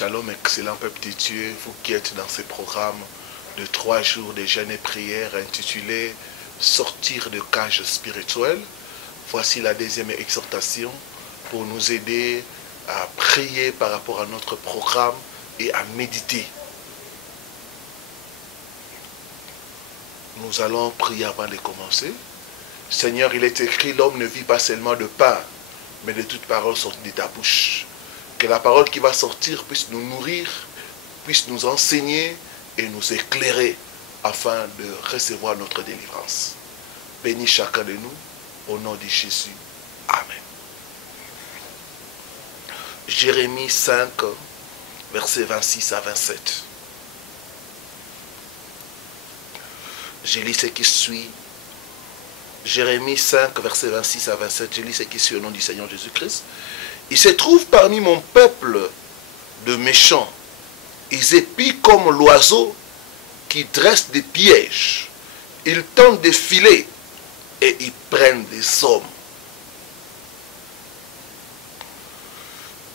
Shalom, excellent peuple de Dieu, vous qui êtes dans ce programme de 3 jours de jeûne et prière intitulé Sortir de cage spirituelle. Voici la deuxième exhortation pour nous aider à prier par rapport à notre programme et à méditer. Nous allons prier avant de commencer. Seigneur, il est écrit, l'homme ne vit pas seulement de pain, mais de toute parole sortie de ta bouche. Que la parole qui va sortir puisse nous nourrir, puisse nous enseigner et nous éclairer afin de recevoir notre délivrance. Bénis chacun de nous, au nom de Jésus. Amen. Jérémie 5, versets 26 à 27. Je lis ce qui suit. Jérémie 5, versets 26 à 27. Je lis ce qui suit au nom du Seigneur Jésus-Christ. Il se trouve parmi mon peuple de méchants. Ils épient comme l'oiseau qui dresse des pièges. Ils tentent des filets et ils prennent des hommes.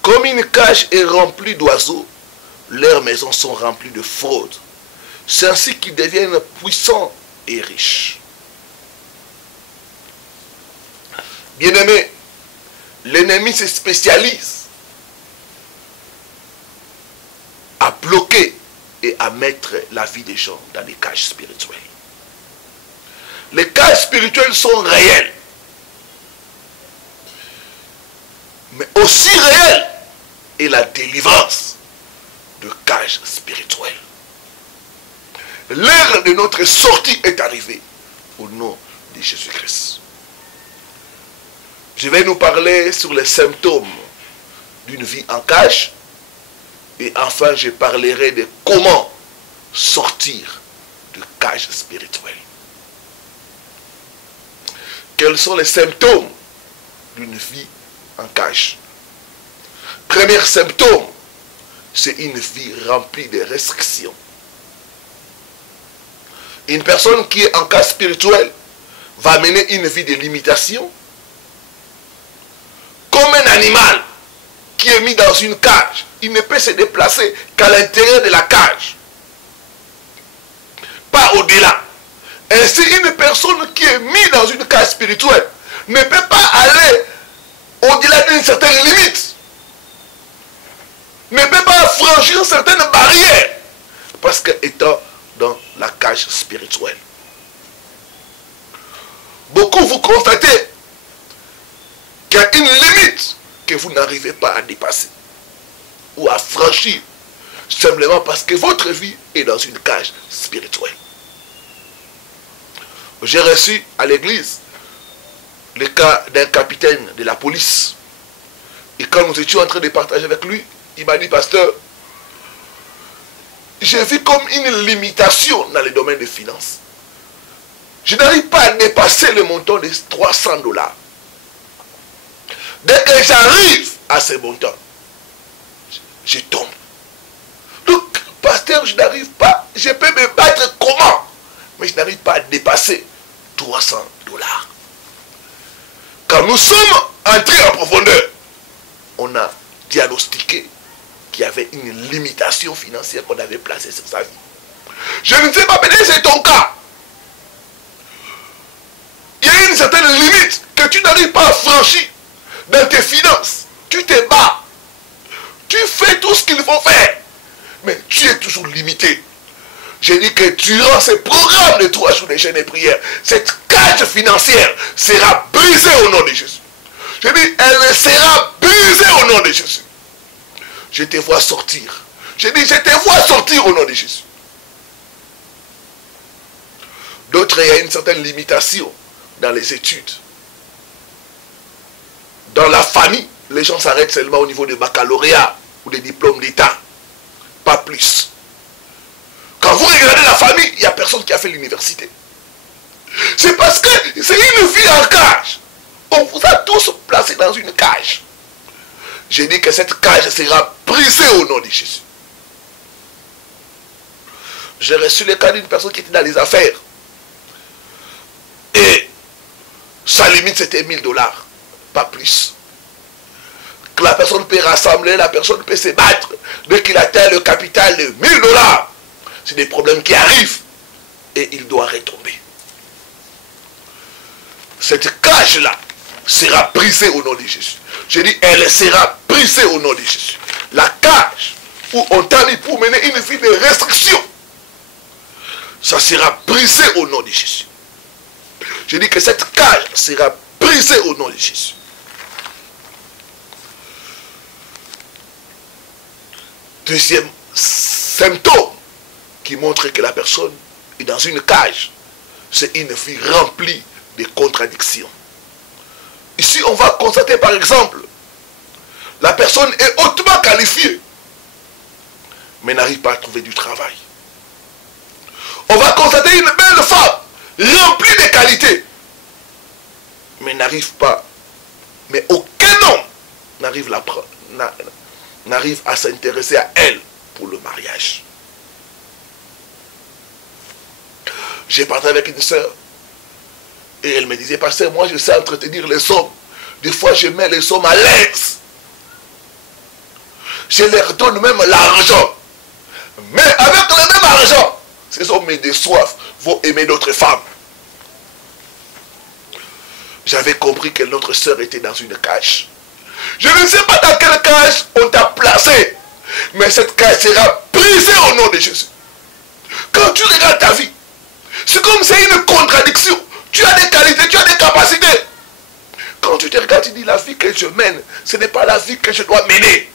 Comme une cage est remplie d'oiseaux, leurs maisons sont remplies de fraude. C'est ainsi qu'ils deviennent puissants et riches. Bien-aimés, l'ennemi se spécialise à bloquer et à mettre la vie des gens dans des cages spirituelles. Les cages spirituelles sont réelles, mais aussi réelle est la délivrance de cages spirituelles. L'heure de notre sortie est arrivée au nom de Jésus-Christ. Je vais nous parler sur les symptômes d'une vie en cage. Et enfin, je parlerai de comment sortir de cage spirituelle. Quels sont les symptômes d'une vie en cage? Premier symptôme, c'est une vie remplie de restrictions. Une personne qui est en cage spirituelle va mener une vie de limitation. Comme un animal qui est mis dans une cage, il ne peut se déplacer qu'à l'intérieur de la cage, pas au-delà. Ainsi, une personne qui est mise dans une cage spirituelle ne peut pas aller au-delà d'une certaine limite, ne peut pas franchir certaines barrières, parce qu'étant dans la cage spirituelle. Beaucoup vous constatez qu'il y a une limite que vous n'arrivez pas à dépasser ou à franchir, simplement parce que votre vie est dans une cage spirituelle. J'ai reçu à l'église le cas d'un capitaine de la police. Et quand nous étions en train de partager avec lui, il m'a dit, pasteur, j'ai vu comme une limitation dans le domaine des finances. Je n'arrive pas à dépasser le montant de $300. Dès que j'arrive à ce montant, je tombe. Donc, pasteur, je n'arrive pas, je peux me battre comment? Mais je n'arrive pas à dépasser $300. Quand nous sommes entrés en profondeur, on a diagnostiqué qu'il y avait une limitation financière qu'on avait placée sur sa vie. Je ne sais pas, peut-être c'est ton cas. Il y a une certaine limite que tu n'arrives pas à franchir. Dans tes finances, tu te bats. Tu fais tout ce qu'il faut faire. Mais tu es toujours limité. J'ai dit que durant ce programme de 3 jours de jeûne et prière, cette cage financière sera brisée au nom de Jésus. J'ai dit, elle sera brisée au nom de Jésus. Je te vois sortir. J'ai dit, je te vois sortir au nom de Jésus. D'autres, il y a une certaine limitation dans les études. Dans la famille, les gens s'arrêtent seulement au niveau du baccalauréat ou des diplômes d'État. Pas plus. Quand vous regardez la famille, il n'y a personne qui a fait l'université. C'est parce que c'est une vie en cage. On vous a tous placés dans une cage. J'ai dit que cette cage sera brisée au nom de Jésus. J'ai reçu le cas d'une personne qui était dans les affaires. Et sa limite c'était $1000. Pas plus. que la personne peut rassembler, la personne peut se battre dès qu'il atteint le capital de 1000 $. C'est des problèmes qui arrivent et il doit retomber. Cette cage-là sera brisée au nom de Jésus. Je dis, elle sera brisée au nom de Jésus. La cage où on t'a mis pour mener une vie de restriction, ça sera brisé au nom de Jésus. Je dis que cette cage sera brisée au nom de Jésus. Deuxième symptôme qui montre que la personne est dans une cage, c'est une vie remplie de contradictions. Ici, on va constater par exemple, la personne est hautement qualifiée, mais n'arrive pas à trouver du travail. On va constater une belle femme, remplie de qualités, mais n'arrive pas, mais aucun homme n'arrive à s'intéresser à elle pour le mariage. J'ai parlé avec une sœur, et elle me disait, pasteur, moi je sais entretenir les hommes. Des fois je mets les hommes à l'aise. Je leur donne même l'argent. Mais avec le même argent, ces hommes me déçoivent, vont aimer d'autres femmes. J'avais compris que notre sœur était dans une cage. Je ne sais pas dans quelle cage on t'a placé, mais cette cage sera brisée au nom de Jésus. Quand tu regardes ta vie, c'est comme si c'est une contradiction. Tu as des qualités, tu as des capacités. Quand tu te regardes, tu dis, la vie que je mène, ce n'est pas la vie que je dois mener.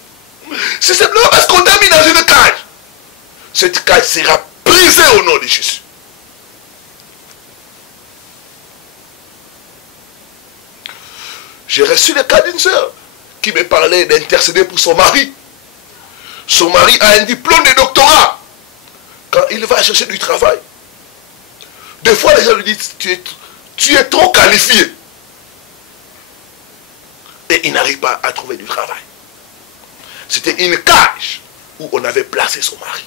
C'est simplement parce qu'on t'a mis dans une cage. Cette cage sera brisée au nom de Jésus. J'ai reçu le cas d'une sœur qui me parlait d'intercéder pour son mari. Son mari a un diplôme de doctorat. Quand il va chercher du travail, des fois les gens lui disent, tu es trop qualifié. Et il n'arrive pas à trouver du travail. C'était une cage où on avait placé son mari.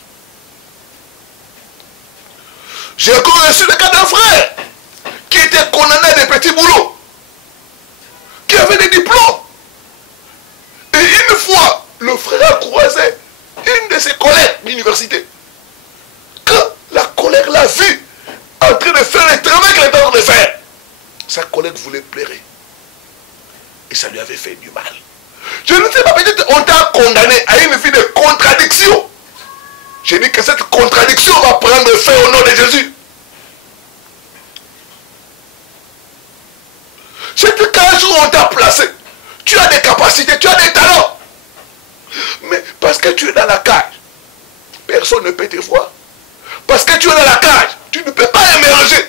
J'ai encore reçu le cas d'un frère qui était condamné à des petits boulots, qui avait des diplômes. Et une fois, le frère a croisé une de ses collègues d'université. Quand la collègue l'a vu en train de faire le travail qu'elle était en train de faire, sa collègue voulait pleurer. Et ça lui avait fait du mal. Je ne sais pas, peut-être on t'a condamné à une vie de contradiction. Je dis que cette contradiction va prendre fin au nom de Jésus. Cette cage où on t'a placé, tu as des capacités, tu as des talents. Mais parce que tu es dans la cage, personne ne peut te voir. Parce que tu es dans la cage, tu ne peux pas émerger.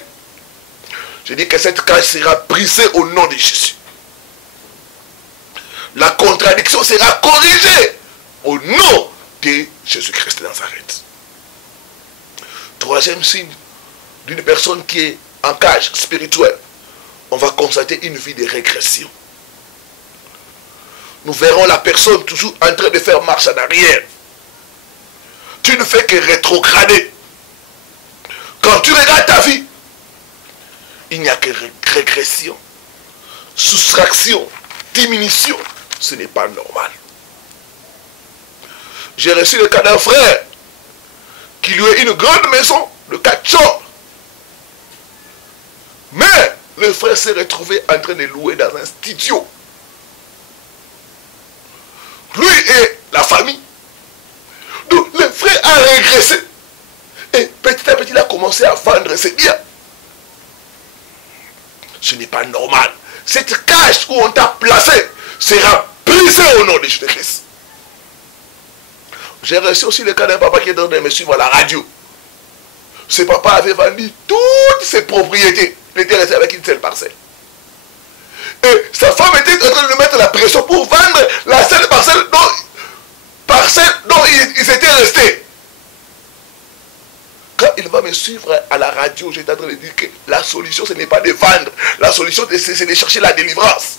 Je dis que cette cage sera brisée au nom de Jésus. La contradiction sera corrigée au nom de Jésus-Christ de Nazareth. Troisième signe d'une personne qui est en cage spirituelle, on va constater une vie de régression. Nous verrons la personne toujours en train de faire marche en arrière. Tu ne fais que rétrograder. Quand tu regardes ta vie, il n'y a que régression, soustraction, diminution. Ce n'est pas normal. J'ai reçu le cas d'un frère qui louait une grande maison de 4 chambres. Mais le frère s'est retrouvé en train de louer dans un studio. Lui et la famille. Donc le frère a régressé. Et petit à petit, il a commencé à vendre ses biens. Ce n'est pas normal. Cette cage où on t'a placé sera brisée au nom de Jésus-Christ. J'ai reçu aussi le cas d'un papa qui est en train de me suivre à la radio. Ce papa avait vendu toutes ses propriétés. Il était resté avec une seule parcelle. Et sa femme était en train de lui mettre la pression pour vendre la seule parcelle dont ils étaient restés. Quand il va me suivre à la radio, j'étais en train de dire que la solution, ce n'est pas de vendre. La solution, c'est de chercher la délivrance.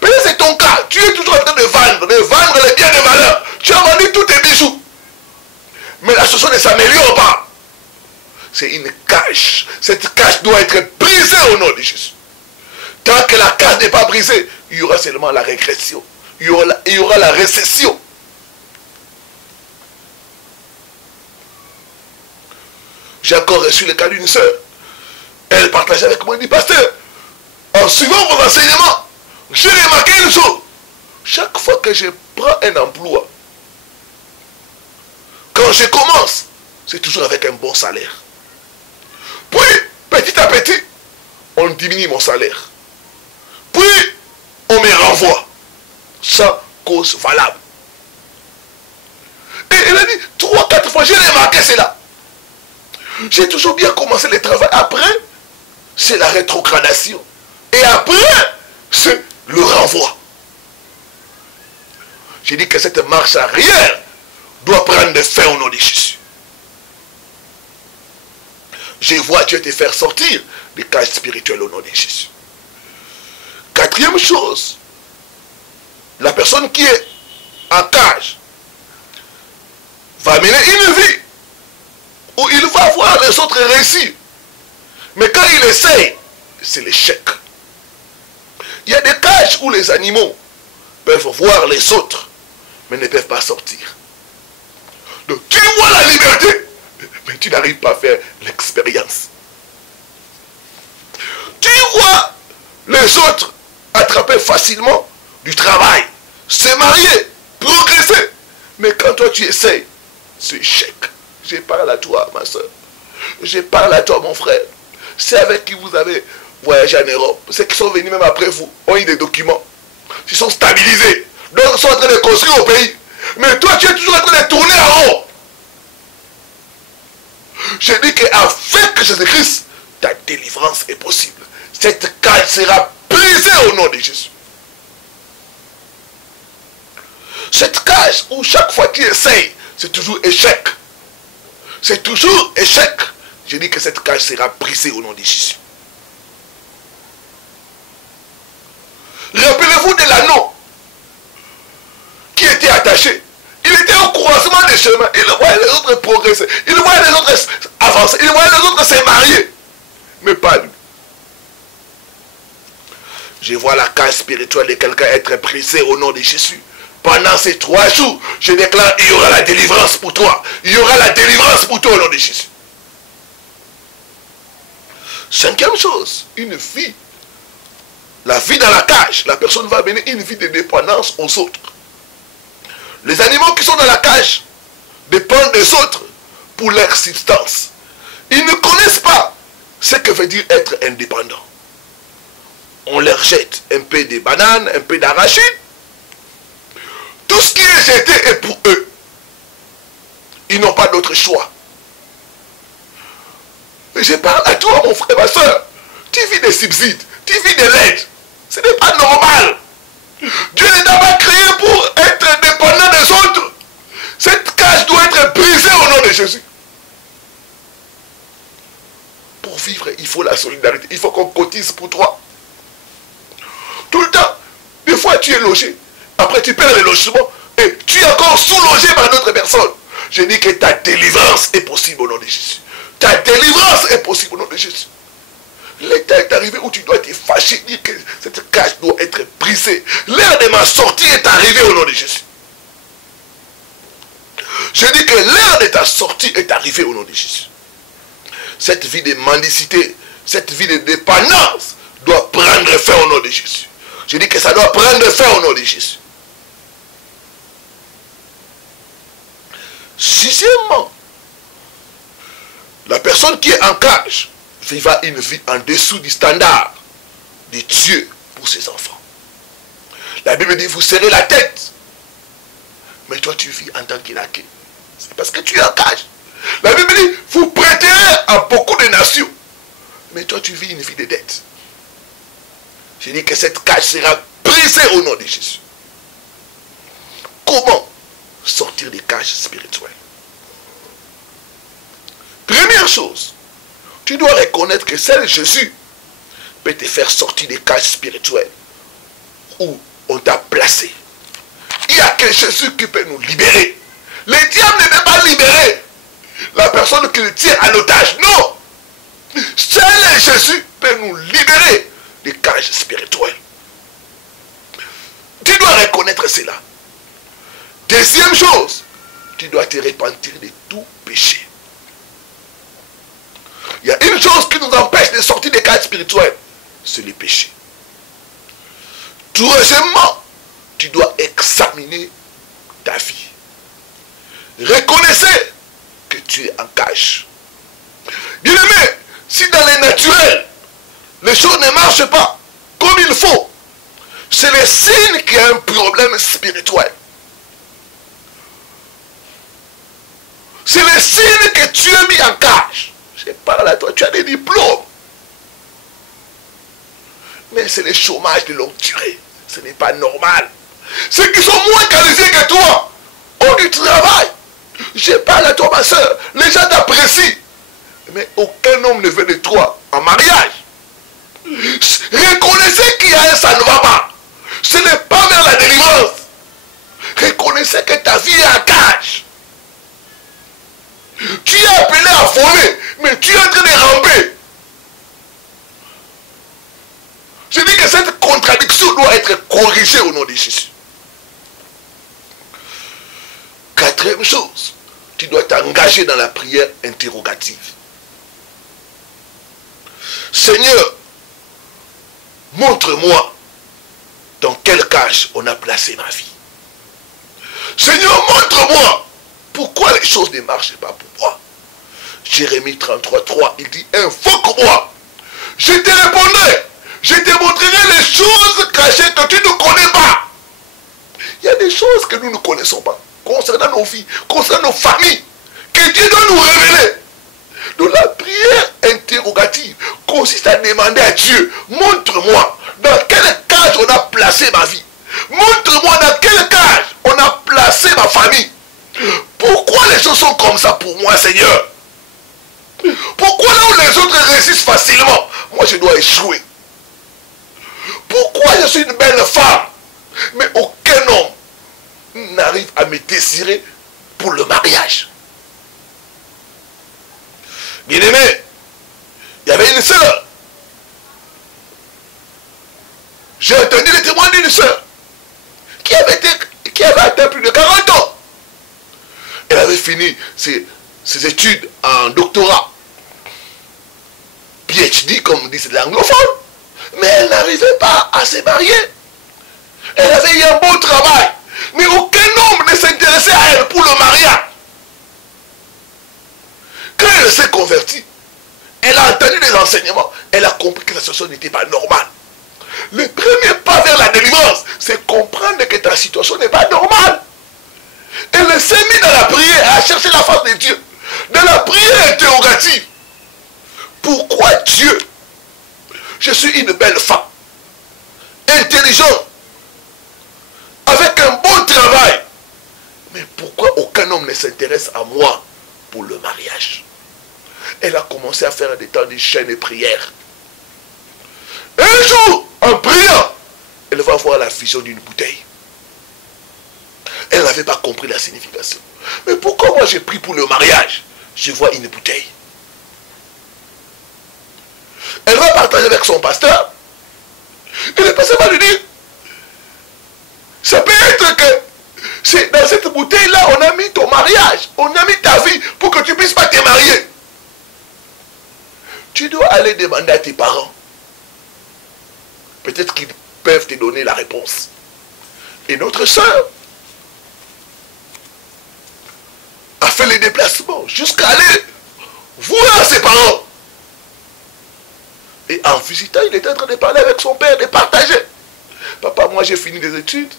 Peut-être c'est ton cas. Tu es toujours en train de vendre les biens de valeur. Tu as vendu tous tes bijoux. Mais la solution ne s'améliore pas. C'est une cage. Cette cage doit être brisée au nom de Jésus. Tant que la cage n'est pas brisée, il y aura seulement la régression. il y aura la récession. J'ai encore reçu le cas d'une sœur. Elle partageait avec moi, elle dit, pasteur, en suivant vos enseignements, j'ai remarqué une chose. Chaque fois que je prends un emploi, quand je commence, c'est toujours avec un bon salaire. Puis, petit à petit, on diminue mon salaire. Puis, on me renvoie. Sans cause valable. Et elle a dit, 3-4 fois, j'ai remarqué cela. J'ai toujours bien commencé le travail. Après, c'est la rétrogradation. Et après, c'est le renvoi. J'ai dit que cette marche arrière doit prendre fin au nom de Jésus. Je vois Dieu te faire sortir des cages spirituelles au nom de Jésus. Quatrième chose, la personne qui est en cage va mener une vie où il va voir les autres réussir. Mais quand il essaye, c'est l'échec. Il y a des cages où les animaux peuvent voir les autres, mais ne peuvent pas sortir. Donc tu vois la liberté, mais tu n'arrives pas à faire l'expérience. Tu vois les autres attraper facilement du travail, se marier, progresser. Mais quand toi tu essayes, c'est échec. Je parle à toi, ma soeur. Je parle à toi, mon frère. C'est avec qui vous avez voyagé en Europe. Ceux qui sont venus même après vous ont eu des documents. Ils sont stabilisés. D'autres sont en train de construire au pays. Mais toi, tu es toujours en train de tourner en haut. Je dis qu'avec Jésus-Christ, ta délivrance est possible. Cette cage sera brisée au nom de Jésus. Cette cage où chaque fois tu essayes, c'est toujours échec. C'est toujours échec. Je dis que cette cage sera brisée au nom de Jésus. Rappelez-vous de l'anneau qui était attaché. Il était au croisement des chemins. Il voyait les autres progresser. Il voyait les autres avancer. Il voyait les autres se marier. Mais pas lui. Je vois la cage spirituelle de quelqu'un être brisée au nom de Jésus. Pendant ces 3 jours, je déclare, il y aura la délivrance pour toi. Il y aura la délivrance pour toi au nom de Jésus. 5e chose, une vie. La vie dans la cage. La personne va mener une vie de dépendance aux autres. Les animaux qui sont dans la cage dépendent des autres pour leur subsistance. Ils ne connaissent pas ce que veut dire être indépendant. On leur jette un peu de bananes, un peu d'arachide. Tout ce qui est jeté est pour eux. Ils n'ont pas d'autre choix. Mais je parle à toi, mon frère, ma soeur. Tu vis des subsides, tu vis de l'aide. Ce n'est pas normal. Dieu ne t'a pas créé pour être dépendant des autres. Cette cage doit être brisée au nom de Jésus. Pour vivre, il faut la solidarité. Il faut qu'on cotise pour toi. Tout le temps. Des fois, tu es logé. Après, tu perds le logement. Et tu es encore sous-logé par d'autres personnes. Je dis que ta délivrance est possible au nom de Jésus. Ta délivrance est possible au nom de Jésus. L'état est arrivé où tu dois te fâcher, dire que cette cage doit être brisée. L'heure de ma sortie est arrivée au nom de Jésus. Je dis que l'heure de ta sortie est arrivée au nom de Jésus. Cette vie de mendicité, cette vie de dépendance doit prendre fin au nom de Jésus. Je dis que ça doit prendre fin au nom de Jésus. 6e, la personne qui est en cage vivra une vie en dessous du standard de Dieu pour ses enfants. La Bible dit, vous serrez la tête. Mais toi, tu vis en tant qu'inaqué. C'est parce que tu es en cage. La Bible dit, vous prêterez à beaucoup de nations. Mais toi, tu vis une vie de dette. Je dis que cette cage sera brisée au nom de Jésus. Comment sortir des cages spirituelles? Première chose, tu dois reconnaître que seul Jésus peut te faire sortir des cages spirituelles où on t'a placé. Il n'y a que Jésus qui peut nous libérer. Le diable ne peut pas libérer la personne qui le tient en otage. Non. Seul Jésus peut nous libérer des cages spirituelles. Tu dois reconnaître cela. Deuxième chose, tu dois te repentir de tout péché. Il y a une chose qui nous empêche de sortir des cadres spirituels, c'est le péché. Troisièmement, tu dois examiner ta vie. Reconnaissez que tu es en cage. Bien aimé, si dans les naturels, les choses ne marchent pas comme il faut, c'est le signe qu'il y a un problème spirituel. C'est le signe que tu es mis en cage. Je parle à toi, tu as des diplômes. Mais c'est le chômage de longue durée. Ce n'est pas normal. Ceux qui sont moins qualifiés que toi ont du travail. Je parle à toi, ma soeur. Les gens t'apprécient. Mais aucun homme ne veut de toi en mariage. Reconnaissez qu'il y a un ça ne va pas. Ce n'est pas vers la délivrance. Reconnaissez que ta vie est en cage. Tu es appelé à voler, mais tu es en train de ramper. Je dis que cette contradiction doit être corrigée au nom de Jésus. Quatrième chose, tu dois t'engager dans la prière interrogative. Seigneur, montre-moi dans quelle cage on a placé ma vie. Seigneur, montre-moi pourquoi les choses ne marchent pas pour moi. Jérémie 33:3, il dit, invoque-moi, je te répondrai, je te montrerai les choses cachées que tu ne connais pas. Il y a des choses que nous ne connaissons pas, concernant nos vies, concernant nos familles, que Dieu doit nous révéler. Donc la prière interrogative consiste à demander à Dieu, montre-moi dans quelle cage on a placé ma vie. Montre-moi dans quelle cage on a placé ma famille. Pourquoi les choses sont comme ça pour moi, Seigneur? Pourquoi là où les autres réussissent facilement, moi je dois échouer? Pourquoi je suis une belle femme, mais aucun homme n'arrive à me désirer pour le mariage? Bien aimé, il y avait une sœur. J'ai entendu le témoin d'une sœur qui avait atteint plus de 40 ans. Elle avait fini ses études en doctorat, PhD comme disent les anglophones, mais elle n'arrivait pas à se marier. Elle avait eu un bon travail, mais aucun homme ne s'intéressait à elle pour le mariage. Quand elle s'est convertie, elle a entendu des enseignements, elle a compris que la situation n'était pas normale. Le premier pas vers la délivrance, c'est comprendre que ta situation n'est pas normale. Elle s'est mise dans la prière, à chercher la face de Dieu. Dans la prière interrogative. Pourquoi Dieu? Je suis une belle femme, intelligente, avec un bon travail. Mais pourquoi aucun homme ne s'intéresse à moi pour le mariage? Elle a commencé à faire des temps de jeûne et prière. Un jour, en priant, elle va voir la vision d'une bouteille. Elle n'avait pas compris la signification. Mais pourquoi moi j'ai pris pour le mariage? Je vois une bouteille. Elle va partager avec son pasteur. Et le pasteur va lui dire, ça peut être que c'est dans cette bouteille-là, on a mis ton mariage, on a mis ta vie pour que tu ne puisses pas te marier. Tu dois aller demander à tes parents. Peut-être qu'ils peuvent te donner la réponse. Et notre soeur a fait les déplacements jusqu'à aller voir ses parents. Et en visitant, il était en train de parler avec son père, de partager. Papa, moi j'ai fini des études.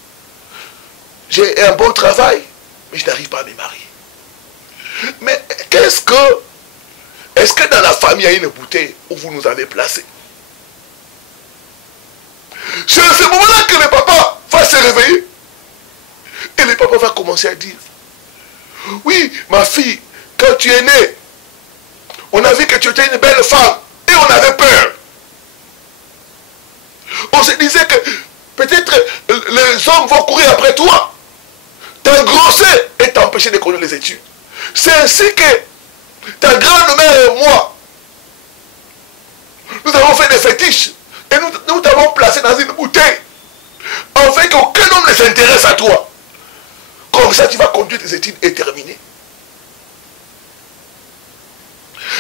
J'ai un bon travail, mais je n'arrive pas à me marier. Mais est-ce que dans la famille, il y a une bouteille où vous nous avez placés? C'est à ce moment-là que le papa va se réveiller. Et le papa va commencer à dire, oui, ma fille, quand tu es née, on a vu que tu étais une belle femme et on avait peur. On se disait que peut-être les hommes vont courir après toi, t'engrosser et t'empêcher de connaître les études. C'est ainsi que ta grand-mère et moi, nous avons fait des fétiches et nous t'avons placé dans une bouteille. En en fait qu'aucun homme ne s'intéresse à toi. Comme ça, tu vas conduire tes études et terminer.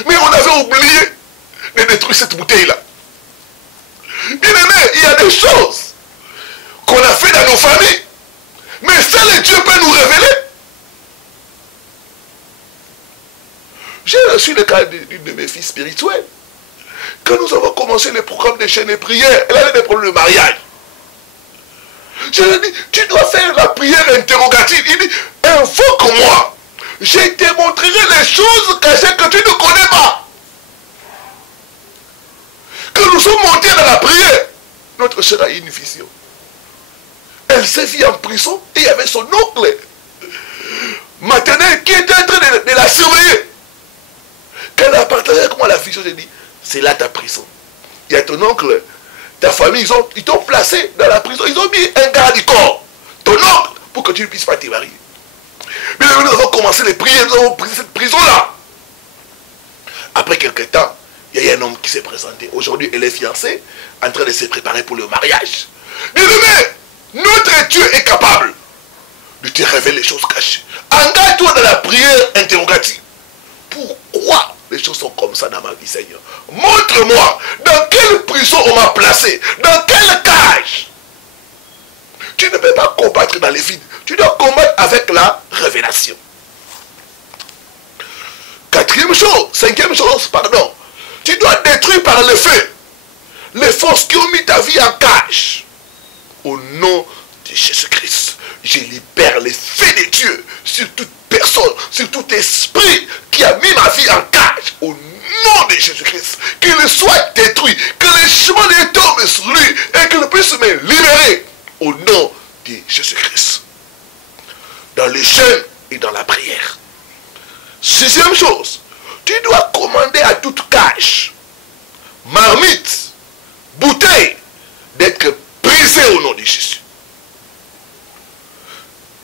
Mais on avait oublié de détruire cette bouteille-là. Bien aimé, il y a des choses qu'on a fait dans nos familles. Mais seul Dieu peut nous révéler. J'ai reçu le cas d'une de mes filles spirituelles. Quand nous avons commencé le programme de chaînes et prières, elle avait des problèmes de mariage. Je lui ai dit, tu dois faire la prière interrogative. Il dit, invoque-moi. Je te montrerai les choses cachées que tu ne connais pas. Quand nous sommes montés dans la prière, notre sœur a eu une vision. Elle s'est vue en prison et il y avait son oncle maternel qui était en train de la surveiller. Quand elle a partagé avec moi la vision, j'ai dit, c'est là ta prison. Il y a ton oncle, ta famille, ils t'ont placé dans la prison. Ils ont mis un garde du corps, ton oncle, pour que tu ne puisses pas te marier. Mais nous avons commencé les prières, nous avons pris cette prison-là. Après quelques temps, il y a eu un homme qui s'est présenté. Aujourd'hui, elle est fiancée, en train de se préparer pour le mariage. Bien-aimé, notre Dieu est capable de te révéler les choses cachées. Engage-toi dans la prière interrogative. Pourquoi les choses sont comme ça dans ma vie, Seigneur? Montre-moi dans quelle prison on m'a placé, dans quelle cage. Tu ne peux pas combattre dans les vides. Tu dois combattre avec la révélation. Cinquième chose, pardon. Tu dois détruire par le feu les forces qui ont mis ta vie en cage. Au nom de Jésus-Christ, je libère les feux de Dieu sur toute personne, sur tout esprit qui a mis ma vie en cage. Au nom de Jésus-Christ, qu'il soit détruit, que les chemins de tombent sur lui et qu'il puisse me libérer. Au nom de Jésus-Christ. Dans le jeûne et dans la prière. Sixième chose, tu dois commander à toute cage, marmite, bouteille, d'être brisée au nom de Jésus.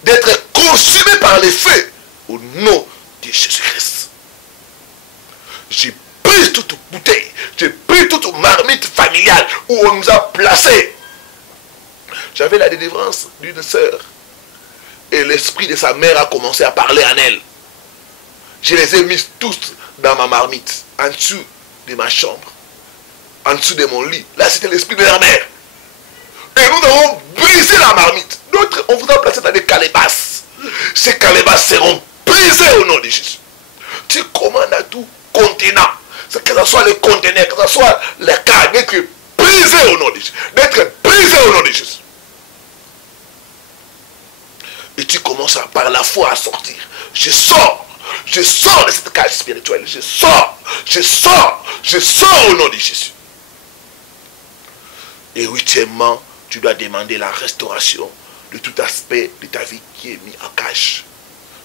D'être consumée par les feux au nom de Jésus-Christ. J'ai pris toute bouteille, j'ai pris toute marmite familiale où on nous a placés. J'avais la délivrance d'une sœur et l'esprit de sa mère a commencé à parler en elle. Je les ai mis tous dans ma marmite, en dessous de ma chambre, en dessous de mon lit. Là, c'était l'esprit de la mère. Et nous avons brisé la marmite. D'autres, on vous a placé dans des calebasses. Ces calebasses seront brisées au nom de Jésus. Tu commandes à tout contenant, que ce soit les conteneurs, que ce soit les cas, d'être brisés au nom de Jésus. D'être brisés au nom de Jésus. Et tu commences par la foi à sortir. Je sors de cette cage spirituelle. Je sors au nom de Jésus. Et huitièmement, tu dois demander la restauration de tout aspect de ta vie qui est mis en cage.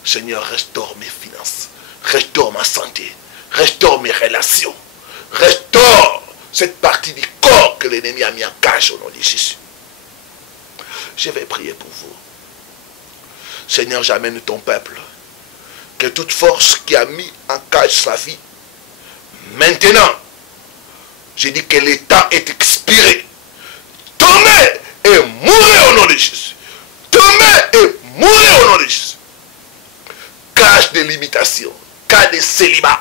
Seigneur, restaure mes finances, restaure ma santé, restaure mes relations, restaure cette partie du corps que l'ennemi a mis en cage au nom de Jésus. Je vais prier pour vous. Seigneur, j'amène ton peuple. Que toute force qui a mis en cage sa vie, maintenant, je dis que le temps est expiré. Tombez et mourrez au nom de Jésus. Tombez et mourrez au nom de Jésus. Cage de limitation, cage de célibat,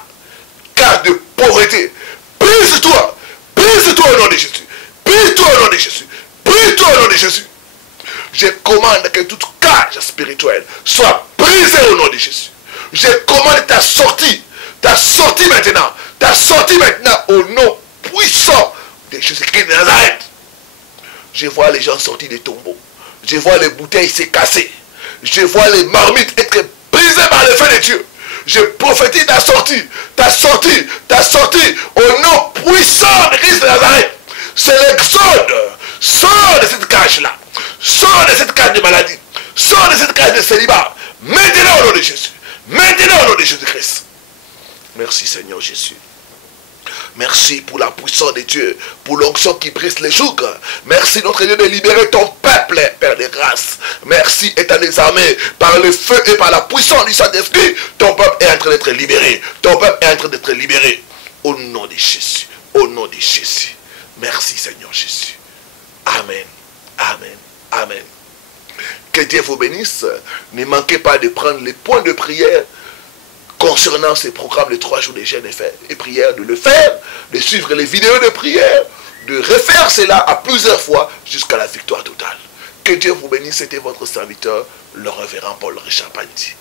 cage de pauvreté. Brise-toi au nom de Jésus. Brise-toi au nom de Jésus. Brise-toi au nom de Jésus. Je commande que toute cage spirituelle soit brisée au nom de Jésus. Je commande ta sortie maintenant au nom puissant de Jésus-Christ de Nazareth. Je vois les gens sortir des tombeaux. Je vois les bouteilles se casser. Je vois les marmites être brisées par le feu de Dieu. Je prophétise ta sortie au nom puissant de Christ de Nazareth. C'est l'exode. Sors de cette cage-là. Sors de cette cage de maladie. Sors de cette cage de célibat. Maintenant au nom de Jésus. Maintenant au nom de Jésus-Christ. Merci Seigneur Jésus. Merci pour la puissance de Dieu, pour l'onction qui brise les jougs. Merci notre Dieu de libérer ton peuple, Père de grâce. Merci étant des armées, par le feu et par la puissance du Saint-Esprit, ton peuple est en train d'être libéré. Ton peuple est en train d'être libéré. Au nom de Jésus. Au nom de Jésus. Merci Seigneur Jésus. Amen. Amen. Amen. Que Dieu vous bénisse. Ne manquez pas de prendre les points de prière concernant ces programmes de 3 jours de jeûne et prière, de le faire, de suivre les vidéos de prière, de refaire cela à plusieurs fois jusqu'à la victoire totale. Que Dieu vous bénisse. C'était votre serviteur, le révérend Paul Richard Pandi.